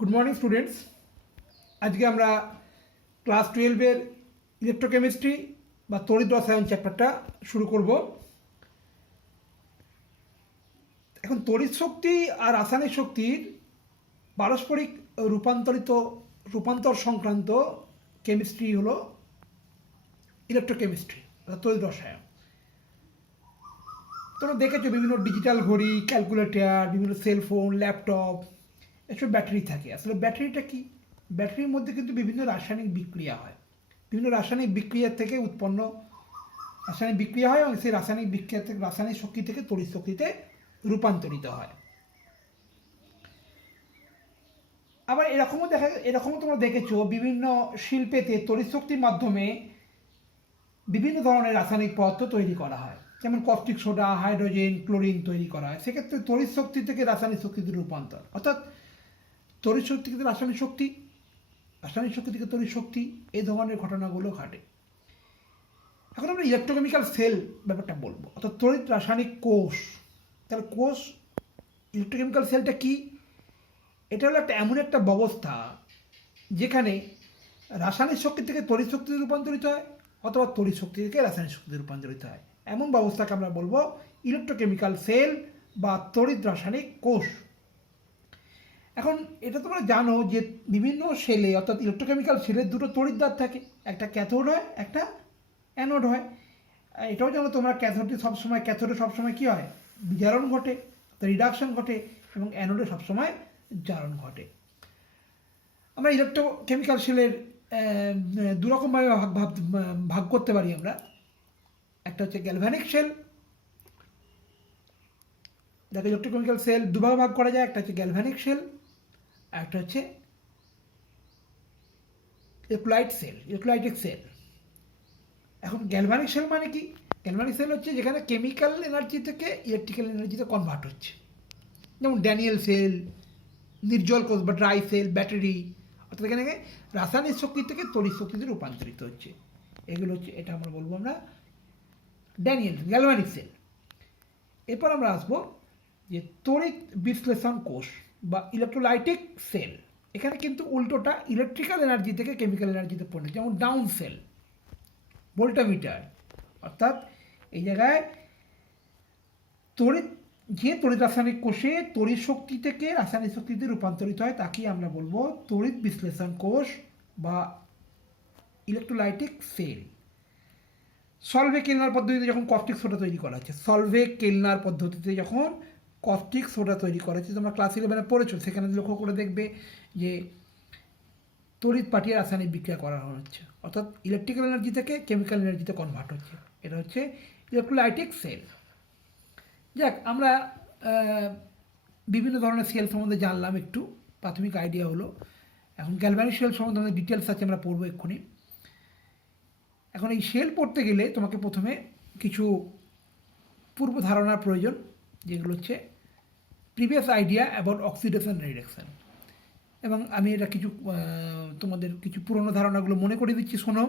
Good morning students. আজকে আমরা class 12-এর electrochemistry বা তড়িৎ রসায়ন চ্যাপ্টারটা শুরু করব। এখন তড়িৎ শক্তি আর রাসায়নিক শক্তির পারস্পরিক রূপান্তর সংক্রান্ত কেমিস্ট্রি হলো ইলেকট্রোকেমিস্ট্রি বা তড়িৎ রসায়ন। তোমরা দেখেছো বিভিন্ন ডিজিটাল ঘড়ি, ক্যালকুলেটর, বিভিন্ন সেলফোন, ল্যাপটপ, এসব ব্যাটারি থাকে। আসলে ব্যাটারিটা কি? ব্যাটারির মধ্যে কিন্তু বিভিন্ন রাসায়নিক বিক্রিয়া হয়। বিভিন্ন রাসায়নিক বিক্রিয়া থেকে উৎপন্ন রাসায়নিক বিক্রিয়া হয় এবং সেই রাসায়নিক বিক্রিয়া থেকে রাসায়নিক শক্তি থেকে তড়িৎ শক্তিতে রূপান্তরিত হয়। আবার এরকমও তোমরা দেখেছো বিভিন্ন শিল্পেতে তড়িৎ শক্তির মাধ্যমে বিভিন্ন ধরনের রাসায়নিক পদার্থ তৈরি করা হয়, যেমন কস্টিক সোডা, হাইড্রোজেন, ক্লোরিন তৈরি করা হয়। সেক্ষেত্রে তড়িৎ শক্তি থেকে রাসায়নিক শক্তিতে রূপান্তর, অর্থাৎ তড়িৎ শক্তি থেকে রাসায়নিক শক্তি, রাসায়নিক শক্তি থেকে তড়িৎ শক্তি, এই ধরনের ঘটনাগুলো ঘটে। এখন আমরা ইলেকট্রোকেমিক্যাল সেল ব্যাপারটা বলবো, অর্থাৎ তড়িৎ রাসায়নিক কোষ। তাহলে কোষ, ইলেকট্রোকেমিক্যাল সেলটা কি? এটা হলো এমন একটা ব্যবস্থা যেখানে রাসায়নিক শক্তি থেকে তড়িৎ শক্তিতে রূপান্তরিত হয় অথবা তড়িৎ শক্তি থেকে রাসায়নিক শক্তিতে রূপান্তরিত হয়। এমন ব্যবস্থাকে আমরা বলবো ইলেকট্রোকেমিক্যাল সেল বা তড়িৎ রাসায়নিক কোষ। এখন এটা তোমরা জানো যে বিভিন্ন সেলে, অর্থাৎ ইলেকট্রোকেমিক্যাল সেলের দুটো তড়িৎদ্বার থাকে, একটা ক্যাথোড হয়, একটা অ্যানোড হয়। এটাও জানো তোমরা ক্যাথোডে সবসময় কী হয়? বিজারণ ঘটে, রিডাকশন ঘটে, এবং অ্যানোডে সবসময় জারণ ঘটে। আমরা ইলেকট্রোকেমিক্যাল সেলের দুরকমভাবে ভাগ করতে পারি আমরা। একটা হচ্ছে গ্যালভানিক সেল, যাকে ইলেকট্রোকেমিক্যাল সেল দুভাবে ভাগ করা যায়। একটা হচ্ছে গ্যালভানিক সেল, আর একটা হচ্ছে ইলেকট্রোলাইটিক সেল। এখন গ্যালভানিক সেল মানে কি? গ্যালভানিক সেল হচ্ছে যেখানে কেমিক্যাল এনার্জি থেকে ইলেকট্রিক্যাল এনার্জিতে কনভার্ট হচ্ছে, যেমন ড্যানিয়েল সেল, নির্জল কোষ বা ড্রাই সেল, ব্যাটারি, অর্থাৎ এখানে রাসায়নিক শক্তি থেকে তড়িৎ শক্তিতে রূপান্তরিত হচ্ছে। এগুলো হচ্ছে, এটা আমরা বলবো আমরা গ্যালভানিক সেল। এরপর আমরা আসবো যে তড়িৎ বিশ্লেষণ কোষ বা ইলেকট্রোলাইটিক সেল। এখানে কিন্তু উল্টোটা, ইলেকট্রিক্যাল এনার্জি থেকে কেমিক্যাল এনার্জিতে পড়ে, যেমন ডাউন সেল, ভোল্টামিটার। অর্থাৎ এই জায়গায় তড়িৎ রাসায়নিক কোষে তড়িৎ শক্তি থেকে রাসায়নিক শক্তিতে রূপান্তরিত হয়, তাকেই আমরা বলবো তড়িৎ বিশ্লেষণ কোষ বা ইলেকট্রোলাইটিক সেল। সলভে কেলনার পদ্ধতিতে যখন কস্টিক সোডা তৈরি করা হচ্ছে, তোমরা ক্লাস 11-এ পড়েছো, সেখানে লক্ষ্য করে দেখবে যে তড়িৎ পাঠিয়ে রাসায়নিক বিক্রিয়া করা হচ্ছে, অর্থাৎ ইলেকট্রিক্যাল এনার্জি থেকে কেমিক্যাল এনার্জিতে কনভার্ট হচ্ছে। এটা হচ্ছে ইলেকট্রোলাইটিক সেল। যাক, আমরা বিভিন্ন ধরনের সেল সম্বন্ধে জানলাম, একটু প্রাথমিক আইডিয়া হলো। এখন গ্যালভানিক সেল সম্বন্ধে আমাদের ডিটেলস আছে, আমরা পড়বো এক্ষুনি। এখন এই সেল পড়তে গেলে তোমাকে প্রথমে কিছু পূর্ব ধারণার প্রয়োজন, যেগুলো হচ্ছে previous idea about oxidation reduction. এবং আমি এটা তোমাদের কিছু পুরনো ধারণাগুলো মনে করে দিচ্ছি, শোনো।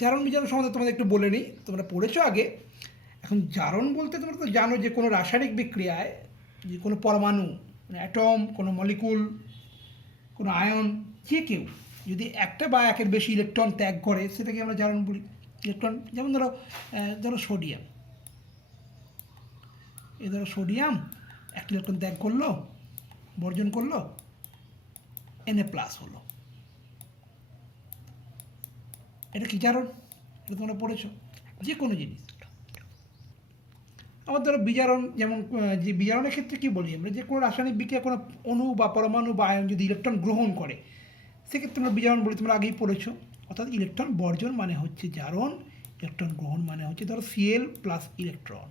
জারণ বিজারণ সম্বন্ধে তোমাদের একটু বলে নিই, তোমরা পড়েছো আগে। এখন জারণ বলতে তোমরা তো জানো যে কোনো রাসায়নিক বিক্রিয়ায় যে কোনো পরমাণু, অ্যাটম, কোনো মলিকুল, কোনো আয়ন, যে কেউ যদি একটা বা একের বেশি ইলেকট্রন ত্যাগ করে, সেটাকে আমরা জারণ বলি। ইলেকট্রন, যেমন ধরো সোডিয়াম, সোডিয়াম একটা ইলেকট্রন ত্যাগ করলো, বর্জন করলো, Na+ হলো। এটা কি জারণ? এটা তোমরা পড়েছো, যে কোনো জিনিস। আবার ধরো বিজারণ, যেমন যে বিজারণের ক্ষেত্রে কী বলি আমরা, যে কোনো রাসায়নিক বিক্রিয়া কোনো অণু বা পরমাণু বা আয়ন যদি ইলেকট্রন গ্রহণ করে, সেক্ষেত্রে আমরা বিজারণ বলি, তোমরা আগেই পড়েছো। অর্থাৎ ইলেকট্রন বর্জন মানে হচ্ছে জারণ, ইলেকট্রন গ্রহণ মানে হচ্ছে ধরো Cl+ ইলেকট্রন,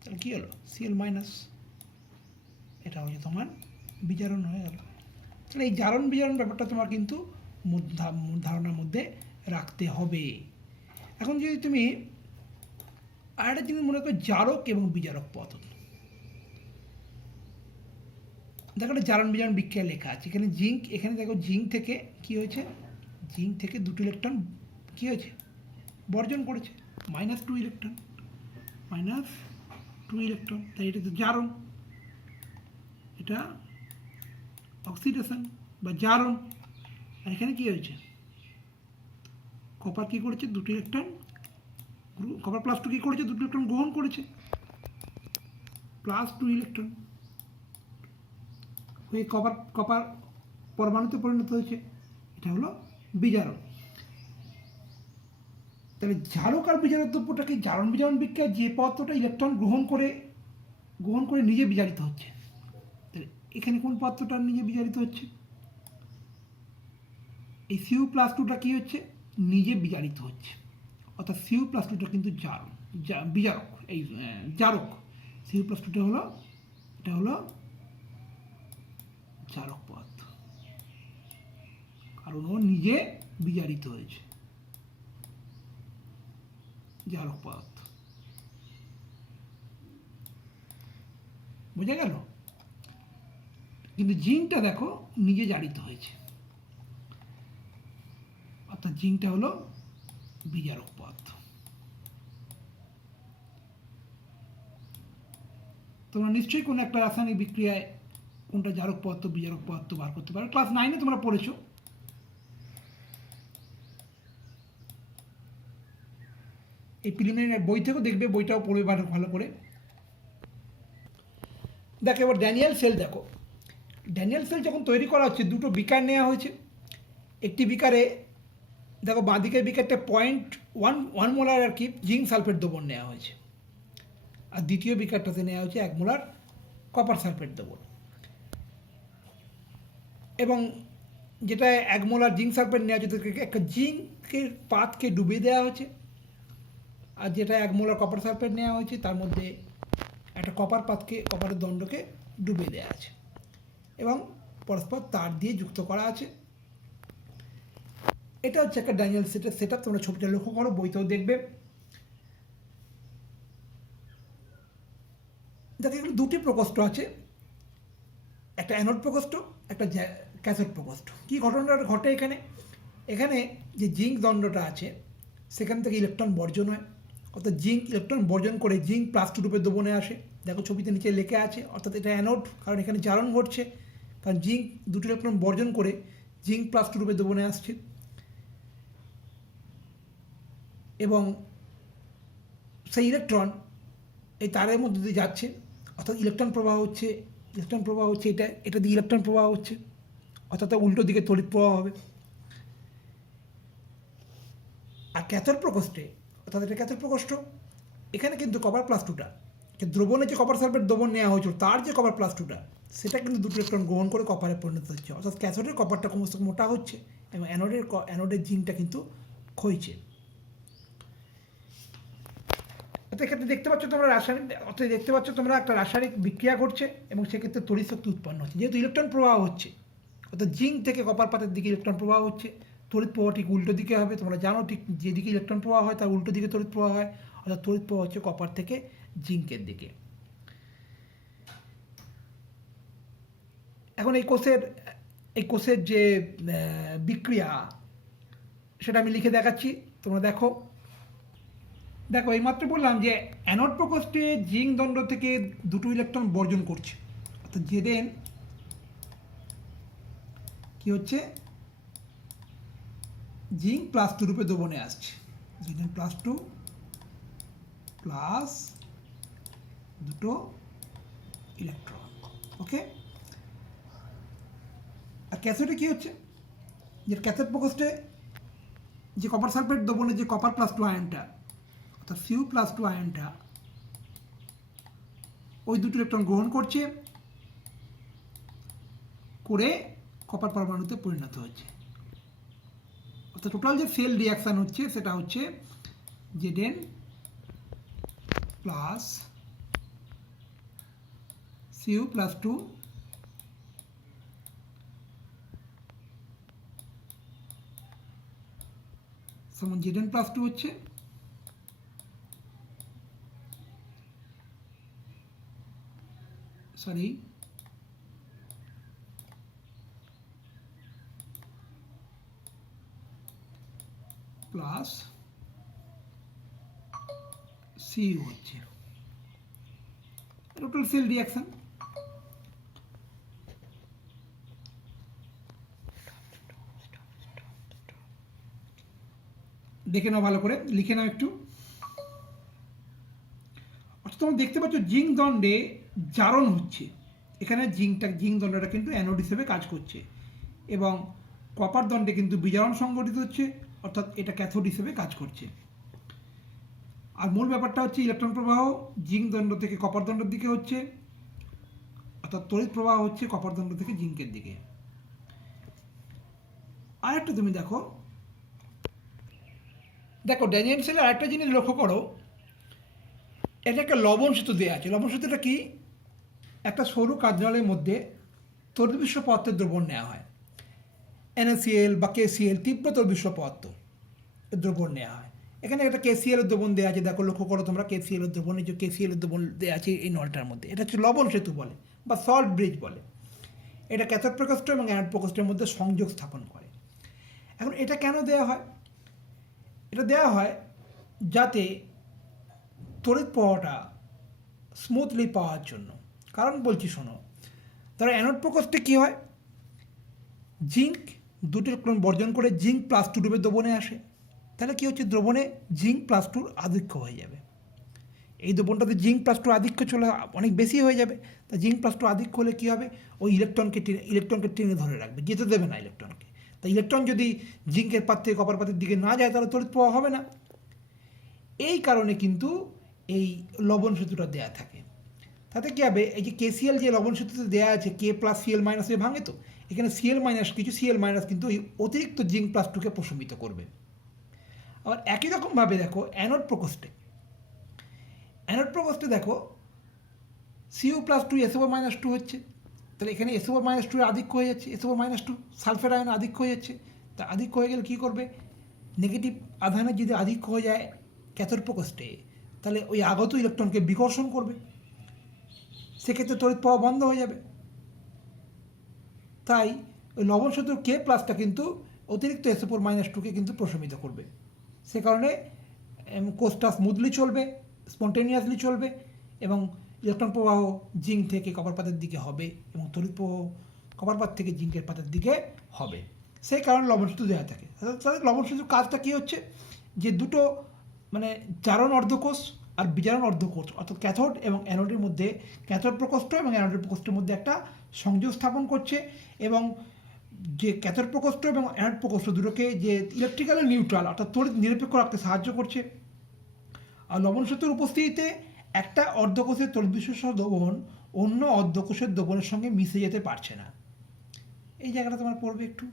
তাহলে কী হলো? Cl-, এটা হচ্ছে তোমার বিজারণ হয়ে গেল। তাহলে এই জারণ বিজারণ ব্যাপারটা তোমার কিন্তু ধারণার মধ্যে রাখতে হবে। এখন যদি তুমি আরেকটা জিনিস মনে করো, জারক এবং বিজারক পদ্ধতি। দেখো একটা জারণ বিজারণ বিক্রিয়া লেখা আছে, এখানে জিঙ্ক, এখানে দেখো জিঙ্ক থেকে কী হয়েছে? জিঙ্ক থেকে দুটো ইলেকট্রন কী হয়েছে? বর্জন করেছে, -2 ইলেকট্রন, তাই এটা তো জারণ। এটা অক্সিডেশন বা জারণ। আর এখানে কী হয়েছে, কপার কী করেছে, দুটো ইলেকট্রন, কপার প্লাস টু কী করেছে, দুটো ইলেকট্রন গ্রহণ করেছে, প্লাস টু ইলেকট্রন হয়ে কপার কপার পরমাণুতে পরিণত হয়েছে। এটা হলো বিজারণ। তাহলে জারক আর বিজারক দ্রব্যটা কি, জারণ বিজারণ বিক্রিয়া যে পদার্থটা ইলেকট্রন গ্রহণ করে নিজে বিজারিত হচ্ছে। তাহলে এখানে কোন পদার্থটা নিজে বিজারিত হচ্ছে, এই সিউ প্লাস টুটা কী হচ্ছে, নিজে বিজারিত হচ্ছে। অর্থাৎ সিউ প্লাস টুটা কিন্তু বিজারক, এই জারক। সিউ প্লাস টুটা হলো, এটা হলো জারক পদার্থ, কারণ ও নিজে বিজারিত হয়েছে, জারক পদার্থ। বোঝা গেল? কিন্তু জিঙ্কটা দেখো নিজে জারিত হয়েছে, অর্থাৎ জিঙ্কটা হলো বিজারক পদার্থ। তোমরা নিশ্চয়ই কোনো একটা রাসায়নিক বিক্রিয়ায় কোনটা জারক পদার্থ বিজারক পদার্থ বার করতে পারো। ক্লাস 9-এ তোমরা পড়েছো। এই প্রিলিমিনারি বই থেকেও দেখবে, বইটাও পড়বে ভালো করে। দেখো এবার ড্যানিয়েল সেল দেখো। ড্যানিয়েল সেল যখন তৈরি করা হচ্ছে, দুটো বিকার নেওয়া হয়েছে। একটি বিকারে দেখো বাঁদিকের বিকারটা 0.1 মোলার আর কি জিঙ্ক সালফেট দ্রবণ নেওয়া হয়েছে, আর দ্বিতীয় বিকারটাতে নেওয়া হয়েছে 1 মোলার কপার সালফেট দ্রবণ। এবং যেটা 1 মোলার জিঙ্ক সালফেট নেওয়া হয়েছে তাদেরকে একটা জিঙ্কের পাতকে ডুবিয়ে দেওয়া হয়েছে, আর যেটা 1 মোলার কপার সালফেট নেওয়া হয়েছে তার মধ্যে একটা কপারের দণ্ডকে ডুবিয়ে দেওয়া আছে এবং পরস্পর তার দিয়ে যুক্ত করা আছে। এটা হচ্ছে একটা ড্যানিয়েল সেটের সেট আপ। তোমরা ছবিটা লক্ষ্য করো, বইতেও দেখবে। দেখো এখানে দুটি প্রকোষ্ঠ আছে, একটা অ্যানোড প্রকোষ্ঠ, একটা ক্যাথোড প্রকোষ্ঠ। কী ঘটনাটা ঘটে এখানে, এখানে যে জিঙ্ক দণ্ডটা আছে সেখান থেকে ইলেকট্রন বর্জন হয়, অর্থাৎ জিঙ্ক ইলেকট্রন বর্জন করে জিঙ্ক প্লাস টু রূপে দ্রবণে আসে। দেখো ছবিতে নিচে লেখা আছে, অর্থাৎ এটা অ্যানোড, কারণ এখানে জারণ ঘটছে, কারণ জিঙ্ক দুটো ইলেকট্রন বর্জন করে জিঙ্ক প্লাস টু রূপে দ্রবণে আসছে। এবং সেই ইলেকট্রন এই তারের মধ্যে দিয়ে যাচ্ছে, অর্থাৎ ইলেকট্রন প্রবাহ হচ্ছে এটা দিয়ে ইলেকট্রন প্রবাহ হচ্ছে, অর্থাৎ উল্টো দিকে তড়িৎ প্রবাহ হবে। আর ক্যাথোড প্রকোষ্ঠে, অর্থাৎ এটা ক্যাথোড প্রকোষ্ঠ, এখানে কিন্তু কপার প্লাস টুটা, দ্রবণে যে কপার সালফেট দ্রবণ নেওয়া হয়েছিল তার যে কপার প্লাস টুটা, সেটা কিন্তু দুটো ইলেকট্রন গ্রহণ করে কপারে পরিণত হচ্ছে। অর্থাৎ ক্যাথোডের কপারটা ক্রমশ মোটা হচ্ছে এবং অ্যানোডের জিঙ্কটা কিন্তু ক্ষয়ছে। এক্ষেত্রে দেখতে পাচ্ছ তোমরা একটা রাসায়নিক বিক্রিয়া ঘটছে এবং সেক্ষেত্রে তড়িৎ শক্তি উৎপন্ন হচ্ছে। যেহেতু ইলেকট্রন প্রবাহ হচ্ছে, অর্থাৎ জিঙ্ক থেকে কপার পাতের দিকে ইলেকট্রন প্রবাহ হচ্ছে, তড়িৎ প্রবাহ ঠিক উল্টো দিকে হবে। তোমরা জানো ঠিক যেদিকে ইলেকট্রন প্রবাহ হয় তার উল্টো দিকে তড়িৎ প্রবাহ হয়, অর্থাৎ তড়িৎ প্রবাহ হচ্ছে কপার থেকে জিঙ্কের দিকে। এখন এই কোষের যে বিক্রিয়া সেটা আমি লিখে দেখাচ্ছি, তোমরা দেখো। এইমাত্র বললাম যে অ্যানোড প্রকোষ্ঠে জিঙ্ক দণ্ড থেকে দুটো ইলেকট্রন বর্জন করছে, অর্থাৎ জেডেন কি হচ্ছে, জিঙ্ক প্লাস টু রূপে দ্রবণে আসছে, জেডেন প্লাস টু প্লাস দুটো ইলেকট্রন। ওকে, আর ক্যাথোডে কি হচ্ছে, যে ক্যাথোড প্রকোষ্ঠে যে কপার সালফেট দ্রবণে যে কপার প্লাস টু আয়নটা, অর্থাৎ সিউ প্লাস টু আয়নটা ওই দুটো ইলেকট্রন গ্রহণ করছে করে কপার পরমাণুতে পরিণত হচ্ছে। অর্থাৎ টোটাল যে সেল রিয়াকশান হচ্ছে সেটা হচ্ছে Zn plus Cu plus two সমান জেডেন প্লাস টু হচ্ছে প্লাস সিইউ হচ্ছে টোটাল সেল রিয়াকশন। দেখে নাও ভালো করে, লিখে নাও একটু। অর্থাৎ তোমরা দেখতে পাচ্ছ জিঙ্ক দণ্ডে জারণ হচ্ছে, এখানে জিঙ্ক দণ্ডটা কিন্তু অ্যানোড হিসেবে কাজ করছে, এবং কপার দণ্ডে কিন্তু বিজারণ সংঘটিত হচ্ছে, অর্থাৎ এটা ক্যাথোড হিসেবে কাজ করছে। আর মূল ব্যাপারটা হচ্ছে ইলেকট্রন প্রবাহ জিঙ্ক দণ্ড থেকে কপার দণ্ডের দিকে হচ্ছে, অর্থাৎ তড়িৎ প্রবাহ হচ্ছে কপার দণ্ড থেকে জিঙ্কের দিকে। আরেকটা তুমি দেখো ড্যানিয়েল সেলের আরেকটা জিনিস লক্ষ্য করো, এটা একটা লবণ সেতু দেওয়া আছে। লবণ সেতুটা কি, একটা সরু কার্যালয়ের মধ্যে তড়িৎ পদার্থের দ্রবণ নেওয়া হয়, NaCl বা KCl, তীব্র তড়িৎ পদার্থ দ্রবণ নেওয়া হয়। এখানে একটা KCl এর দ্রবণ দেওয়া আছে, দেখো লক্ষ্য করো তোমরা, KCl এর দ্রবণ, এই যে KCl এর দ্রবণ দেওয়া আছে এই নলটার মধ্যে, এটা হচ্ছে লবণ সেতু বলে বা সল্ট ব্রিজ বলে। এটা ক্যাথোড প্রকোষ্ঠ এবং অ্যানোড প্রকোষ্ঠের মধ্যে সংযোগ স্থাপন করে। এখন এটা কেন দেওয়া হয়? এটা দেওয়া হয় যাতে তড়িৎ প্রবাহটা স্মুথলি পাওয়ার জন্য। কারণ বলছি শোনো, তারা অ্যানোড প্রকোষ্ঠে কী হয়, জিঙ্ক দুটো ইলেকট্রন বর্জন করে জিঙ্ক প্লাস টু রূপে দ্রবণে আসে। তাহলে কী হচ্ছে, দ্রবণে জিঙ্ক প্লাস টুর আধিক্য হয়ে যাবে। এই দ্রবণটাতে জিঙ্ক প্লাস টু আধিক্য চলে অনেক বেশি হয়ে যাবে। তা জিঙ্ক প্লাস টু আধিক্য হলে কী হবে, ওই ইলেকট্রনকে টেনে ধরে রাখবে, যেতে দেবে না ইলেকট্রনকে। তা ইলেকট্রন যদি জিঙ্কের পাত থেকে কপার পাতের দিকে না যায় তাহলে তড়িৎ প্রবাহ হবে না। এই কারণে কিন্তু এই লবণ সেতুটা দেয়া থাকে। তাতে কী হবে, এই যে KCl যে লবণ সেতুতে দেওয়া আছে, K প্লাস Cl মাইনাস এ ভাঙে, তো এখানে Cl মাইনাস Cl মাইনাস কিন্তু এই অতিরিক্ত জিঙ্ক প্লাস টুকে প্রশমিত করবে। আবার একই রকমভাবে দেখো অ্যানোড প্রকোষ্ঠে দেখো Cu plus two SO4 minus two হচ্ছে, তাহলে এখানে SO4 মাইনাস টু আধিক্য হয়ে যাচ্ছে, SO4 minus two sulphate ion আধিক্য হয়ে যাচ্ছে। তা আধিক্য হয়ে গেলে কী করবে, নেগেটিভ আধানের যদি আধিক্য হয়ে যায় ক্যাথোড প্রকোষ্ঠে, তাহলে ওই আগত ইলেকট্রনকে বিকর্ষণ করবে, সেক্ষেত্রে তড়িৎ প্রবাহ বন্ধ হয়ে যাবে। তাই ওই লবণ সেতুর K প্লাসটা কিন্তু অতিরিক্ত SO4 মাইনাস টুকে কিন্তু প্রশমিত করবে। সে কারণে কোষটা স্মুথলি চলবে, স্পন্টেনিয়াসলি চলবে, এবং ইলেকট্রন প্রবাহ জিঙ্ক থেকে কপার পাতের দিকে হবে, এবং তড়িৎ প্রবাহ কপার পাত থেকে জিঙ্কের পাতের দিকে হবে। সেই কারণে লবণ সেতু দেওয়া থাকে। তাহলে লবণ সেতুর কাজটা কী হচ্ছে, যে দুটো মানে জারণ অর্ধকোষ আর বিজারণ অর্ধকোষ, অর্থাৎ ক্যাথোড এবং অ্যানোডের মধ্যে, ক্যাথোড প্রকোষ্ঠ এবং অ্যানোডের প্রকোষ্ঠের মধ্যে একটা সংযোগ স্থাপন করছে, এবং যে ক্যাথোড প্রকোষ্ঠ এবং অ্যানোড প্রকোষ্ঠ দুটোকে যে ইলেকট্রিক্যালি নিউট্রাল অর্থাৎ তড়িৎ নিরপেক্ষ রাখতে সাহায্য করছে। আর লবণ সেতুর উপস্থিতিতে একটা অর্ধকোষের তড়িৎ দ্রবণ অন্য অর্ধকোষের দ্রবণের সঙ্গে মিশে যেতে পারছে না। এই জায়গাটা তোমার পড়বে একটু,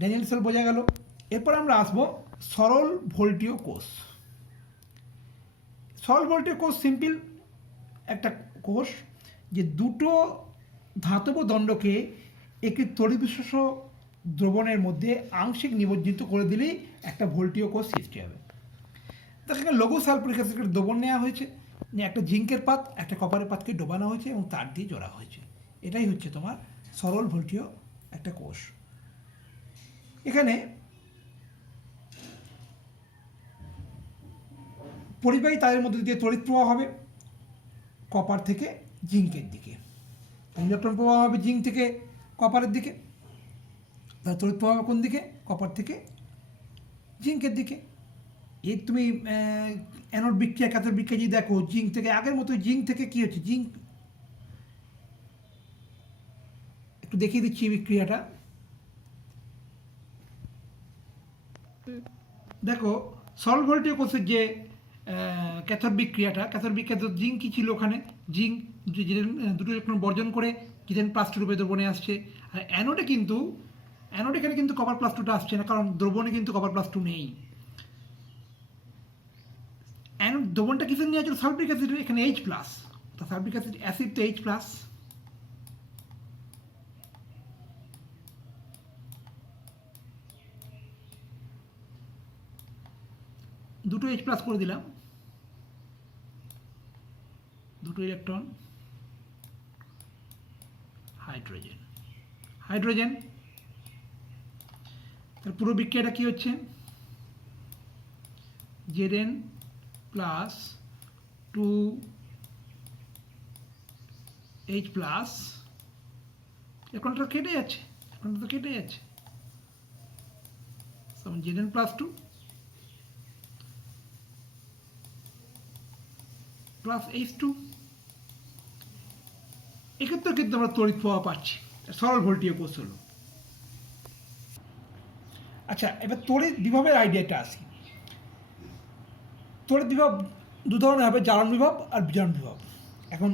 ড্যানিয়েল সেল বোঝা গেল। এরপর আমরা আসবো সরল ভোল্টীয় কোষ। সরল ভোল্টীয় কোষ সিম্পল একটা কোষ, যে দুটো ধাতব দণ্ডকে একটি তড়িৎ দ্রবণের মধ্যে আংশিক নিমজ্জিত করে দিলেই একটা ভোল্টীয় কোষ সৃষ্টি হবে। তাকে লঘু সালফিউরিক অ্যাসিডের দ্রবণ নেওয়া হয়েছে, একটা জিঙ্কের পাত একটা কপারের পাতকে ডোবানো হয়েছে এবং তার দিয়ে জোড়া হয়েছে। এটাই হচ্ছে তোমার সরল ভোল্টীয় একটা কোষ। এখানে পরিবাহী তারের মধ্যে দিয়ে তড়িৎ প্রবাহ হবে কপার থেকে জিঙ্কের দিকে, ইলেকট্রন প্রবাহ হবে জিঙ্ক থেকে কপারের দিকে, তার তড়িৎ প্রবাহ কোন দিকে, কপার থেকে জিঙ্কের দিকে। এই তুমি অ্যানোড বিক্রিয়া ক্যাথোড বিক্রিয়া যদি দেখো, জিঙ্ক থেকে আগের মতো জিঙ্ক থেকে কী হচ্ছে, জিঙ্ক একটু দেখিয়ে দিচ্ছি বিক্রিয়াটা। দেখো সরল ভোল্টীয় কোষের যে ক্যাথোড বিক্রিয়া জিঙ্ক কী ছিল, ওখানে জিঙ্ক দুটো ইলেকট্রন বর্জন করে জিতেন প্লাস টু রূপে দ্রবণে আসছে। আর অ্যানোডে এখানে কিন্তু কপার প্লাস টুটা আসছে না, কারণ দ্রবণে কিন্তু কপার প্লাস টু নেই। অ্যানোড দ্রবণটা কিসের নিয়ে আছে, সালফিউরিক অ্যাসিড, এখানে H প্লাস, সালফিউরিক অ্যাসিড তো H প্লাস। দুটো H প্লাস করে দিলাম, দুটো ইলেকট্রন হাইড্রোজেন। তার পুরো বিক্রিয়াটা কি হচ্ছে, Zn প্লাস 2H প্লাস, ইলেকট্রনটা কেটে যাচ্ছে, তখন Zn plus two plus H2। এক্ষেত্রে কিন্তু আমরা তড়িৎ প্রবাহ পাচ্ছি, সরল ভোল্টীয় কোষ হলো। আচ্ছা, এবার তড়িৎ বিভবের আইডিয়াটা আসি। তড়িৎ বিভব দু ধরনের হবে, জারণ বিভব আর বিজারণ বিভব। এখন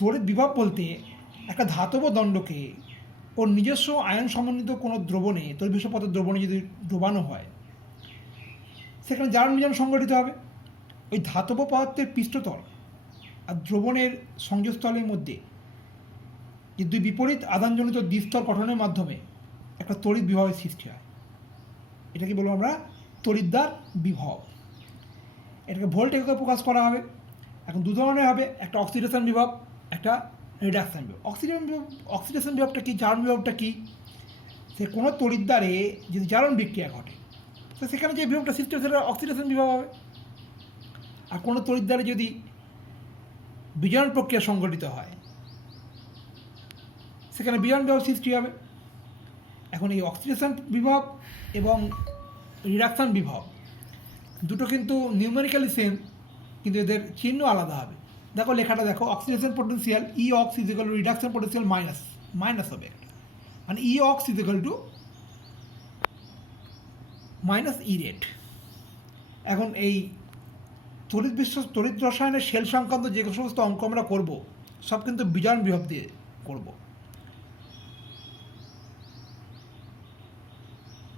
তড়িৎ বিভব বলতে একটা ধাতব দণ্ডকে ওর নিজস্ব আয়ন সমন্বিত কোনো দ্রবণে, তড়িৎ পদার্থ দ্রবণে যদি ডোবানো হয়, সেখানে জারণ বিজারণ সংঘটিত হবে। ওই ধাতব পদার্থের পৃষ্ঠতল আর দ্রবণের সংযোগস্থলের মধ্যে যে দুই বিপরীত আদানজনিত দ্বিস্তর গঠনের মাধ্যমে একটা তড়িৎ বিভবের সৃষ্টি হয়। এটাকে বলবো আমরা তড়িৎদ্বার বিভব। এটাকে ভোল্ট এককে প্রকাশ করা হবে। এখন দু ধরনের হবে, একটা অক্সিডেশন বিভব, একটা রিডাকশন বিভব। অক্সিডেশন বিভবটা কি, জারণ বিভবটা কি? সে কোনো তড়িৎদ্বারে যদি জারণ বিক্রিয়া ঘটে, তো সেখানে যে বিভবটা সৃষ্টি হয় সেটা অক্সিডেশন বিভব হবে। আর কোনো তড়িৎদ্বারে যদি বিজারণ প্রক্রিয়া সংঘটিত হয়, সেখানে বিজারণ বিভব সৃষ্টি হবে। এখন এই অক্সিডেশন বিভব এবং রিডাকশন বিভব দুটো কিন্তু নিউমেরিক্যালি সেম, কিন্তু এদের চিহ্ন আলাদা হবে। দেখো লেখাটা দেখো, oxidation potential E ox is equal to reduction potential minus হবে একটা, মানে E ox is equal to minus E red. এখন এই তড়িৎ রসায়নের শেল সংক্রান্ত যে সমস্ত অঙ্ক আমরা করবো, সব কিন্তু বিজারণ বিভব দিয়ে করব।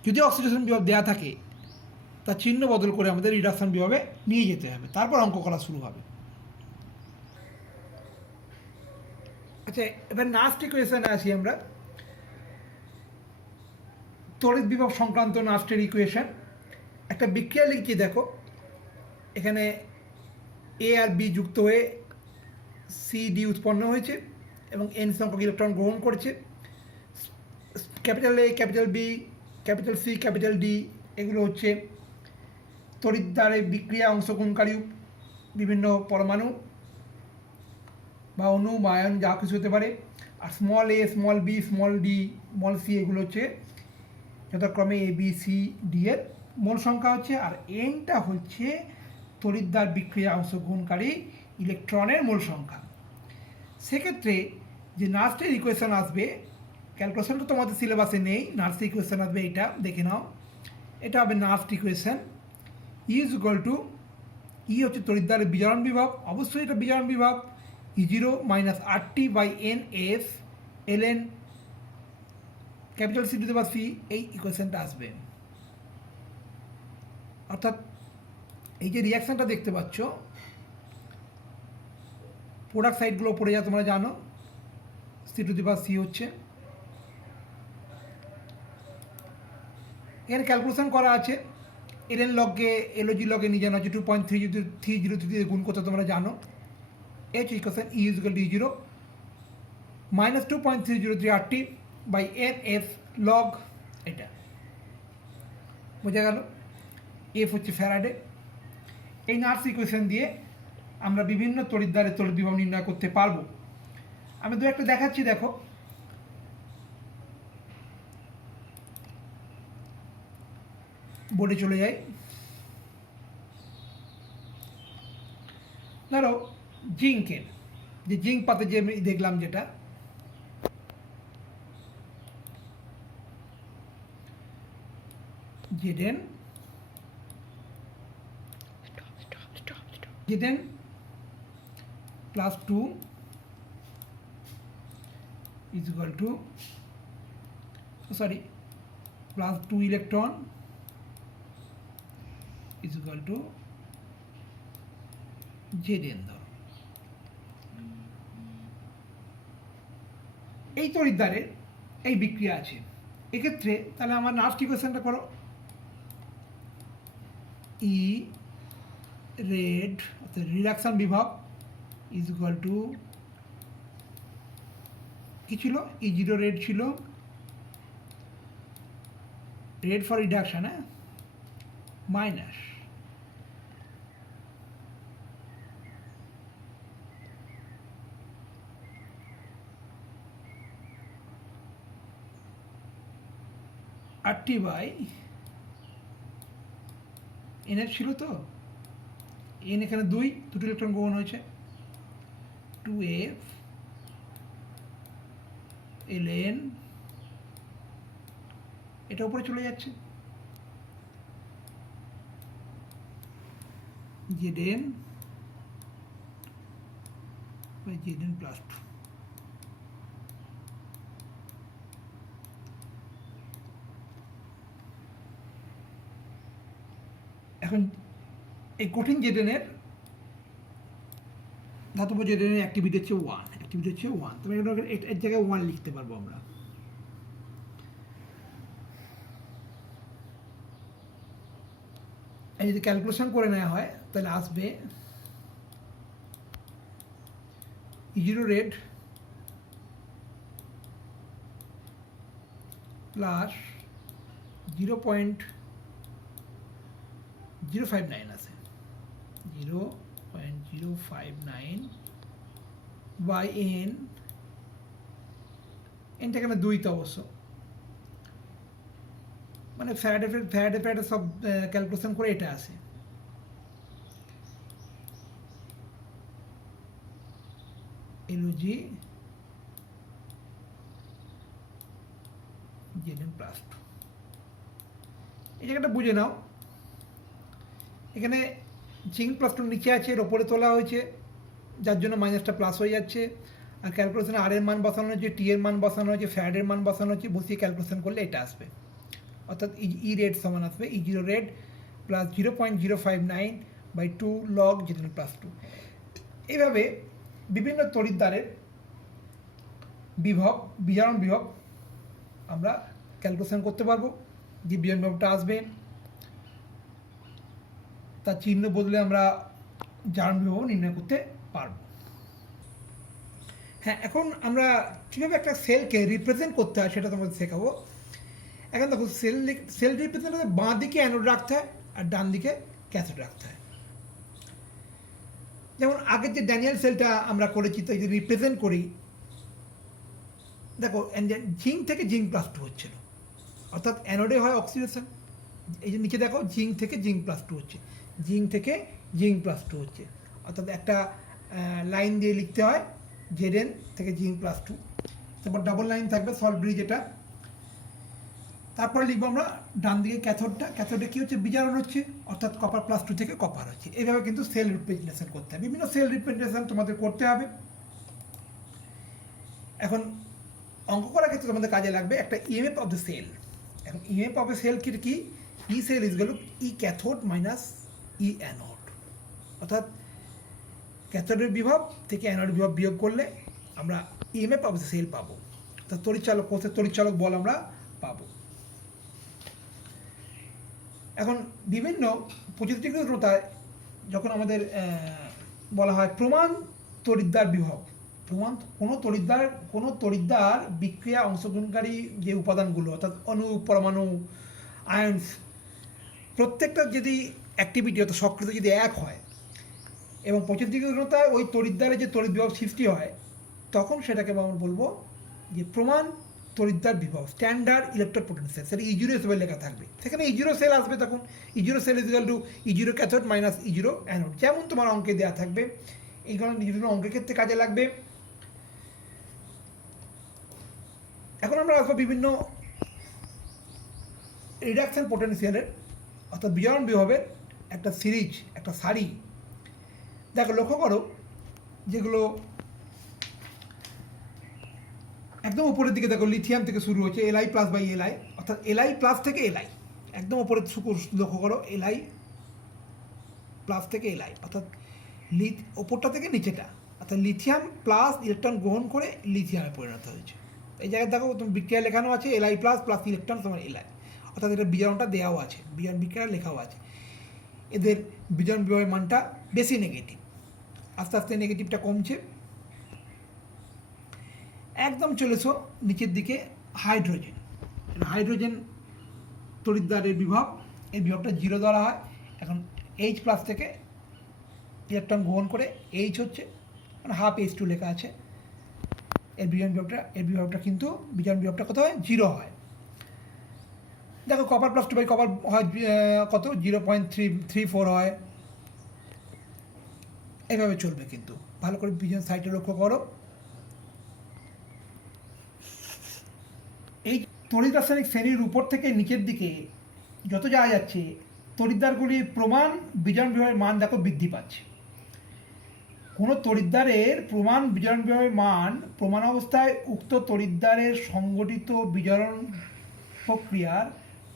যদি অক্সিডেশন বিভব দেওয়া থাকে, তার চিহ্ন বদল করে আমাদের রিডাকশন বিভবে নিয়ে যেতে হবে, তারপর অঙ্ক করা শুরু হবে। আচ্ছা, এবার নাস্ট ইকুয়েশনে আসি আমরা। তড়িৎ বিভব সংক্রান্ত নাস্টের ইকুয়েশন। একটা বিক্রিয়া লিখছি, দেখো এখানে এ আর বি যুক্ত হয়ে সি ডি উৎপন্ন হয়েছে এবং এন সংখ্যক ইলেকট্রন গ্রহণ করেছে। Capital A, capital B, capital C, capital D এগুলো হচ্ছে তড়িৎদ্বারে বিক্রিয়া অংশগ্রহণকারী বিভিন্ন পরমাণু বা অণু বা আয়ন, যা কিছু হতে পারে। আর small a, small b, small d, small c এগুলো হচ্ছে যথাক্রমে এ বি সি ডি এর মোল সংখ্যা হচ্ছে। আর এনটা হচ্ছে তড়িৎদ্বার বিক্রিয়া অংশগ্রহণকারী ইলেকট্রনের মোল সংখ্যা। সেক্ষেত্রে যে নার্সের ইকুয়েশন আসবে, ক্যালকুলেশনটা তোমাদের সিলেবাসে নেই, নার্সের ইকুয়েশন আসবে, এটা দেখে নাও। এটা হবে Nernst equation, E is equal to, E হচ্ছে তড়িৎদ্বারের বিজারণ বিভব, অবশ্যই এটা বিজারণ বিভব, E zero minus R T by n s l n capital C to the power C, এই ইকুয়েশনটা আসবে। অর্থাৎ এই যে রিয়াকশানটা দেখতে পাচ্ছ, প্রোডাক্ট সাইডগুলো পড়ে যা তোমরা জানো, C to the power C হচ্ছে। এখানে ক্যালকুলেশন করা আছে, এল এন লগকে এলওজি লগে নিয়ে জানো হচ্ছে 2.303 দিয়ে গুণ করতে তোমরা জানো। এইচ equation E is equal to zero minus 2.303 R T by N F log, এটা বোঝা গেল। এফ হচ্ছে ফ্যারাডে। এই নার্স ইকুয়েশন দিয়ে আমরা বিভিন্ন তড়িৎদ্বারের তড়িৎ বিভব নির্ণয় করতে পারবো। আমি দু একটা দেখাচ্ছি, দেখো বোর্ডে চলে যাই। ধরো জিঙ্কের, যে জিঙ্ক পাতে যে দেখলাম, যেটা Zn plus 2 is equal to, plus 2 electron is equal to Zn। এই তড়িৎদ্বারের এই বিক্রিয়া আছে, এক্ষেত্রে তাহলে আমার নার্স ইকুয়েশনটা করো, ই রেড অর্থাৎ রিডাকশন বিভব ইজ ইকুয়াল টু কি ছিল, ই জিরো রেড ছিল, রেড ফর রিডাকশন, হ্যাঁ, minus R T by NF ছিল তো, এন এখানে দুটো ইলেকট্রন গ্রহণ হয়েছে, 2f ln, এটা উপরে চলে যাচ্ছে, Zn by Zn plus 2। এখন এই কঠিন জেডেনের ধাতব জেডেনের অ্যাক্টিভিটি হচ্ছে 1, তবে এর জায়গায় 1 লিখতে পারবো আমরা। এই যদি ক্যালকুলেশন করে নেওয়া হয় তাহলে আসবে E0 রেড প্লাস 0.059 আছে, 0.059 বাই এন, এনটা কেন 2 তো অবশ্য, মানে ফ্যারাডে সব ক্যালকুলেশন করে এটা আসে। LOG Zn প্লাস 2, এই জায়গাটা বুঝে নাও। এখানে জিঙ্ক প্লাস 2 নিচে আছে, এর ওপরে তোলা হয়েছে, যার জন্য মাইনাসটা প্লাস হয়ে যাচ্ছে। আর ক্যালকুলেশনে আর এর মান বসানো হয়েছে, টি এর মান বসানো হয়েছে, ফ্যারাডের মান বসানো হয়েছে, বসিয়ে ক্যালকুলেশন করলে এটা আসবে, অর্থাৎ ই রেড সমান আসবে E0 red plus 0.059 by 2 log Zn plus 2। এইভাবে বিভিন্ন তড়িৎদ্বারের বিভব, বিজারণ বিভব আমরা ক্যালকুলেশন করতে পারবো। যে বিজারণ বিভবটা আসবে তার চিহ্ন বদলে আমরা জারণ বিভব নির্ণয় করতে পারবো। হ্যাঁ, এখন আমরা কীভাবে একটা সেলকে রিপ্রেজেন্ট করতে হয় সেটা তোমাদের শেখাবো। এখন দেখো, সেল রিপ্রেজেন্ট করতে বাঁ দিকে অ্যানোড রাখতে হয় আর ডান দিকে ক্যাথোড রাখতে হয়। যেমন আগের যে ড্যানিয়েল সেলটা আমরা করেছি, তো যদি রিপ্রেজেন্ট করি, দেখো জিঙ্ক থেকে জিঙ্ক প্লাস 2 হচ্ছিল, অর্থাৎ অ্যানোডে হয় অক্সিডেশন। এই যে নিচে দেখো, জিঙ্ক থেকে জিঙ্ক প্লাস 2 হচ্ছে, জিঙ্ক থেকে জিঙ্ক প্লাস 2 হচ্ছে, অর্থাৎ একটা লাইন দিয়ে লিখতে হয় Zn থেকে জিঙ্ক প্লাস 2, তারপর ডাবল লাইন থাকবে সল্ট ব্রিজ এটা। তারপরে লিখবো আমরা ডান দিকে ক্যাথোডটা, ক্যাথোডে কী হচ্ছে, বিজারণ হচ্ছে, অর্থাৎ কপার প্লাস 2 থেকে কপার হচ্ছে। এইভাবে কিন্তু সেল রিপ্রেজেন্টেশন করতে হবে, বিভিন্ন সেল রিপ্রেজেন্টেশন তোমাদের করতে হবে। এখন অঙ্ক করার ক্ষেত্রে তোমাদের কাজে লাগবে একটা ইএমএফ অফ দ্য সেল। এখন ইএমএফ অফ দ্য সেল কি, ই সেল ইজ গেল ই ক্যাথোড মাইনাস ই অ্যানোড, অর্থাৎ ক্যাথোডের বিভব থেকে অ্যানোডের বিভব বিয়োগ করলে আমরা ইএমএফ অফ দ্য সেল পাবো, অর্থাৎ তড়িৎচালক কোষের তড়িৎচালক বল আমরা পাবো। এখন বিভিন্ন 25 ডিগ্রি ধ্রুবতায় যখন আমাদের বলা হয় প্রমাণ তড়িৎদ্বার বিভব, প্রমাণ কোনো তড়িৎদ্বার বিক্রিয়া অংশগ্রহণকারী যে উপাদানগুলো, অর্থাৎ অণু, পরমাণু, আয়ন্স, প্রত্যেকটা যদি অ্যাক্টিভিটি অর্থাৎ সক্রিয়তা যদি এক হয় এবং 25 ডিগ্রি ধ্রুবতায় ওই তড়িৎদ্বারে যে তড়িৎ বিভব সৃষ্টি হয়, তখন সেটাকে আমরা বলবো যে প্রমাণ তড়িৎদ্বার বিভব, স্ট্যান্ডার্ড ইলেকট্রন পোটেনশিয়াল, সেটা E0 হিসেবে লেখা থাকবে। সেখানে E0 সেল আসবে, তখন E0 cell is equal to E0 cathode minus E0 anode, যেমন তোমার অঙ্কে দেওয়া থাকবে। এই কারণে বিভিন্ন অঙ্কের ক্ষেত্রে কাজে লাগবে। এখন আমরা আসবো বিভিন্ন রিডাকশন পোটেনশিয়ালের, অর্থাৎ বিজারণ বিভবের একটা সিরিজ, একটা সারি। দেখো, লক্ষ্য করো, যেগুলো একদম উপরের দিকে দেখো, লিথিয়াম থেকে শুরু হচ্ছে, Li প্লাস বাই Li, অর্থাৎ Li প্লাস থেকে Li, একদম উপরে লক্ষ্য করো, Li প্লাস থেকে Li, অর্থাৎ ওপরটা থেকে নিচেটা, অর্থাৎ লিথিয়াম প্লাস ইলেকট্রন গ্রহণ করে লিথিয়ামে পরিণত হয়েছে। এই জায়গায় দেখো, তুমি বিক্রিয়া লেখানো আছে Li প্লাস প্লাস ইলেকট্রন সমান Li, অর্থাৎ এটা বিজারণটা দেওয়াও আছে, বিক্রিয়া লেখাও আছে। এদের বিজারণ বিভবের মানটা বেশি নেগেটিভ, আস্তে আস্তে নেগেটিভটা কমছে। একদম চলেছো নিচের দিকে হাইড্রোজেন, হাইড্রোজেন তড়িৎদ্বারের বিভব, এই বিভবটা 0 ধরা হয়। এখন H প্লাস থেকে ইলেকট্রন গ্রহণ করে H হচ্ছে, মানে হাফ H2 লেখা আছে। এর বিজারণ বিভবটা কিন্তু বিজারণ বিভবটা কত হয়, 0 হয়। দেখো কপার প্লাস 2 বাই কপার হয় কত 0.334 হয়, এইভাবে চলবে। কিন্তু ভালো করে পিছন সাইডে লক্ষ্য করো, এই তড়িৎ রাসায়নিক শ্রেণীর উপর থেকে নিচের দিকে যত যাওয়া যাচ্ছে তড়িৎদ্বারগুলির প্রমাণ বিজারণ বিভবের মান দেখো বৃদ্ধি পাচ্ছে। কোনো তড়িৎদ্বারের প্রমাণ বিজারণ বিভবের মান প্রমাণ অবস্থায় উক্ত তড়িৎদ্বারের সংগঠিত বিজারণ প্রক্রিয়ার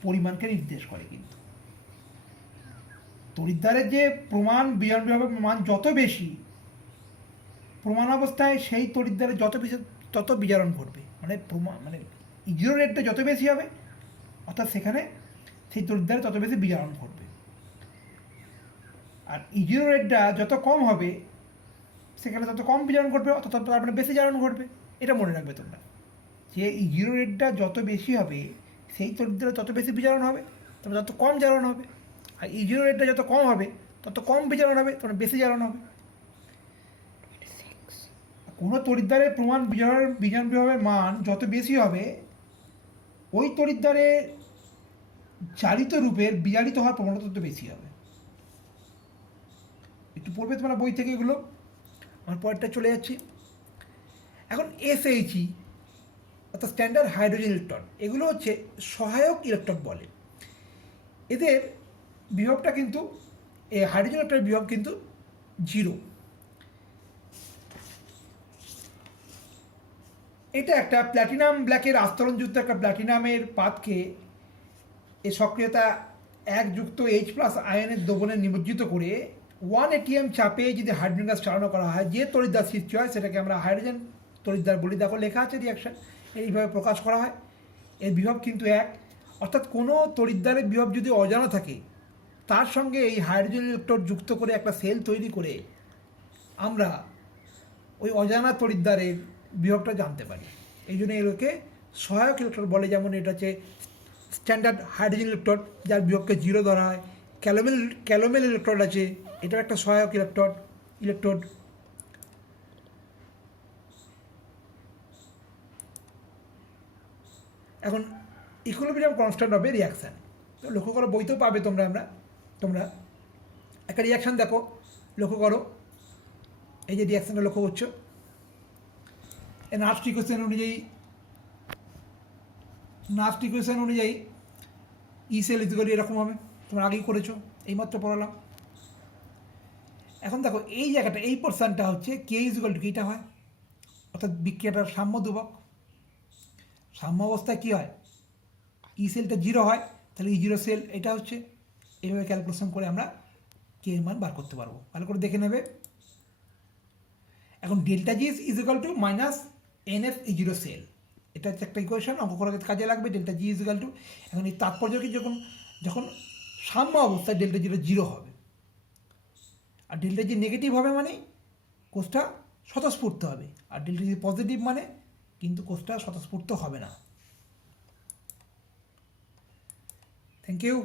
পরিমাণকে নির্দেশ করে। কিন্তু তড়িৎদ্বারের যে প্রমাণ বিজারণ বিভবের মান যত বেশি, প্রমাণ অবস্থায় সেই তড়িৎদ্বারের যত বেশি তত বিজারণ ঘটবে, মানে ইজিরো রেটটা যত বেশি হবে অর্থাৎ সেখানে সেই তড়িৎদ্বারে তত বেশি বিজারণ ঘটবে। আর ইজিরো রেটটা যত কম হবে সেখানে তত কম বিজারণ ঘটবে, অর্থাৎ তার মানে বেশি জারণ ঘটবে। এটা মনে রাখবে তোমরা, যে ইজিরো রেটটা যত বেশি হবে সেই তড়িৎদ্বারে তত বেশি বিজারণ হবে, তবে তত কম জারণ হবে। আর ইজিরো রেটটা যত কম হবে তত কম বিজারণ হবে, তবে বেশি জারণ হবে। কোনো তড়িৎদ্বারের প্রমাণ বিজারণ বিভবের মান যত বেশি হবে ওই তড়িৎদ্বারে জারিত রূপের বিজারিত হওয়ার প্রবণতা তত বেশি হবে। একটু পড়বে তোমরা বই থেকে এগুলো। আমার পরেরটা চলে যাচ্ছি। এখন এসএইচই অর্থাৎ স্ট্যান্ডার্ড হাইড্রোজেন ইলেকট্রন, এগুলো হচ্ছে সহায়ক ইলেকট্রন বলে। এদের বিভবটা কিন্তু এই হাইড্রোজেন ইলেকট্রনের বিভব কিন্তু 0। এটা একটা প্ল্যাটিনাম ব্ল্যাকের আস্তরণযুক্ত একটা প্ল্যাটিনামের পাতকে এর সক্রিয়তা 1 যুক্ত H+ আয়নের দ্রবণে নিমজ্জিত করে 1 ATM চাপে যদি হাইড্রোজেন গ্যাস চালনা করা হয়, যে তড়িৎদ্বার সৃষ্টি হয় সেটাকে আমরা হাইড্রোজেন তড়িৎদ্বার বলি। দেখো লেখা আছে রিয়াকশন, এইভাবে প্রকাশ করা হয়। এর বিভব কিন্তু 1, অর্থাৎ কোনো তড়িৎদ্বারের বিভব যদি অজানা থাকে তার সঙ্গে এই হাইড্রোজেন ইলেকট্রন যুক্ত করে একটা সেল তৈরি করে আমরা ওই অজানা তড়িৎদ্বারের বিভবটা জানতে পারি। এই জন্য এগুলোকে সহায়ক ইলেকট্রন বলে। যেমন এটা হচ্ছে স্ট্যান্ডার্ড হাইড্রোজেন ইলেকট্রন, যার বিভবকে 0 ধরা হয়। ক্যালোমেল ইলেকট্রন আছে, এটাও একটা সহায়ক ইলেকট্রন। এখন ইকুইলিব্রিয়াম কনস্ট্যান্ট হবে রিয়াকশান। তো লক্ষ্য করো, বইতেও পাবে তোমরা একটা রিয়াকশান দেখো, লক্ষ্য করো এই যে রিয়াকশানটা লক্ষ্য করছো, নার্স্ট ইকুয়েশন অনুযায়ী ই সেল ইকুয়াল এরকম হবে। তোমরা আগেই করেছো, এইমাত্র পড়ালাম। এখন দেখো এই জায়গাটা, এই পোর্শনটা হচ্ছে কে ইকুয়াল টু এইটা হয়, অর্থাৎ বিক্রিয়াটার সাম্য ধ্রুবক। সাম্য অবস্থায় কী হয়, ই সেলটা 0 হয়, তাহলে ই 0 সেল এটা হচ্ছে। এইভাবে ক্যালকুলেশন করে আমরা কে এর মান বার করতে পারবো। ভালো করে দেখে নেবে। এখন delta G is equal to minus NF E 0 cell, এটা হচ্ছে একটা ইকুয়েশন, অঙ্ক করার কাজে লাগবে। Delta G is equal to, এখন এই তাৎপর্য কি, যখন সাম্য অবস্থায় ডেল্টা জিরো 0 হবে, আর ডেল্টা জি নেগেটিভ হবে মানে কোষটা স্বতঃস্ফূর্ত হবে, আর ডেল্টা জি পজিটিভ মানে কিন্তু কোষটা স্বতঃস্ফূর্ত হবে না। Thank you.